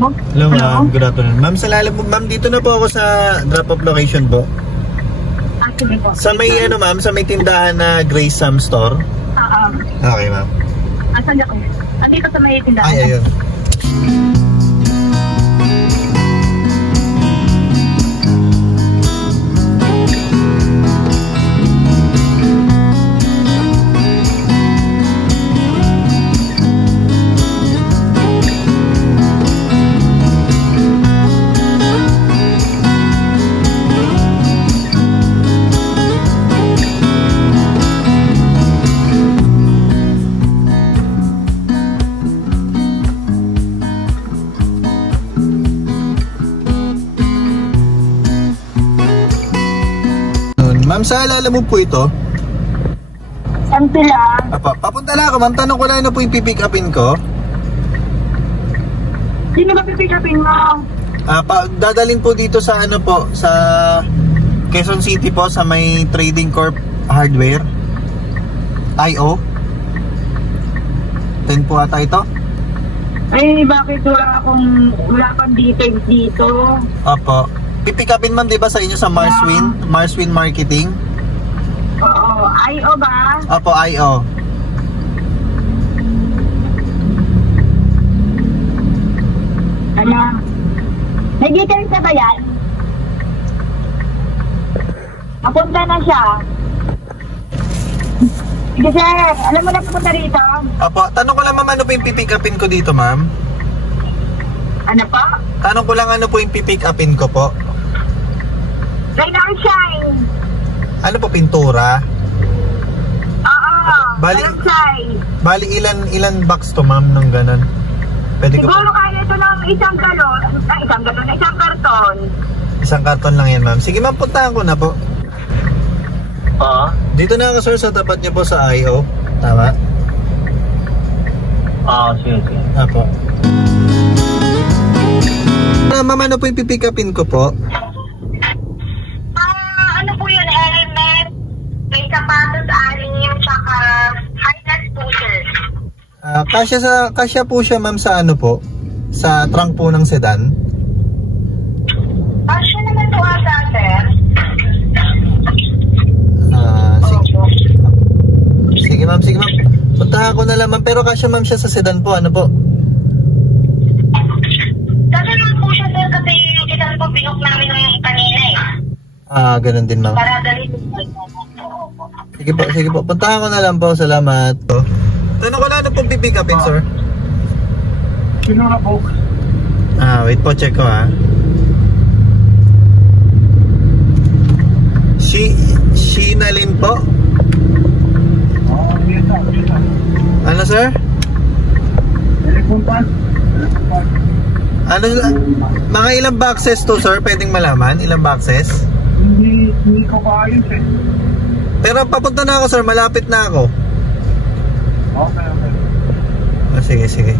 Hello ma'am, good afternoon. Ma'am, sa lalim po, ma'am, dito na po ako sa drop-off location po. Sige po. Sa may ano ma'am, sa may tindahan na Grace Sam Store? Oo. Okay ma'am. Asan ako? Andito sa may tindahan. Ay, ayun. Ma'am, sa alala mo po ito? Saan sila? Apa, papunta na ako ma'am, tanong ko lang ano po yung pipick upin ko. Sino ba pipick upin mo? Dadalhin po dito sa ano po, sa Quezon City po, sa may Trading Corp Hardware IO 10 po ata ito. Ay, bakit wala pang details dito? Opo. Pipick upin ma'am, di ba sa inyo sa Marswin Marketing? Oo, IO ba? Opo, IO. Ano? May details na ba yan? Napunta na siya. Sige sir, alam mo na pupunta rito? Opo, tanong ko lang ma'am, ano po yung pipick upin ko dito ma'am? Ano po? Tanong ko lang ano po yung pipick upin ko po? Rain or shine? Ano po, pintura? Oo, Bali- rain or shine. Bali ilan box to ma'am nung ganun? Pwede ko Siguro kaya ito ng isang karton. Isang karton lang yan ma'am. Sige ma'am, puntahan ko na po. Dito na ako sir sa tapat niyo po sa IO. Tama? Sige. Apo. Ma'am, ano po yung pipick upin ko po? Ano po yun? Helmet, may sapatos, aling yung tsaka high-net po sir. Kasya po siya ma'am sa ano po? Sa trunk po ng sedan? Kasya naman po ata sir. Sige ma'am, sige ma'am. Puntahan ko na lang ma'am. Pero kasya ma'am siya sa sedan po, ano po? Kasi naman po siya sir kasi yung sedan po binok namin yung kanina eh. Ganun din ma'am. Para dali po. Sige po. Puntahan ko na lang po. Salamat. Tanong ko lang ano pong pipick upin sir? Sino na po? Wait po, check ko ha. Shinalin po? Yes sir. Ano sir? Telephone pass. Ano, mga ilang boxes to sir? Pwedeng malaman? Ilang boxes? Hindi ko kaayos eh. Pero papunta na ako sir, malapit na ako. Okay. Sige.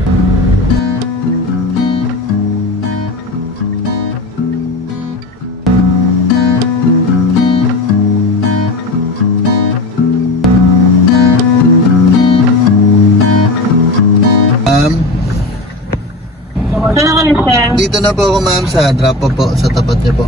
Saan ka na sir? Dito na po ako ma'am sa drop off po, sa tapat niyo po.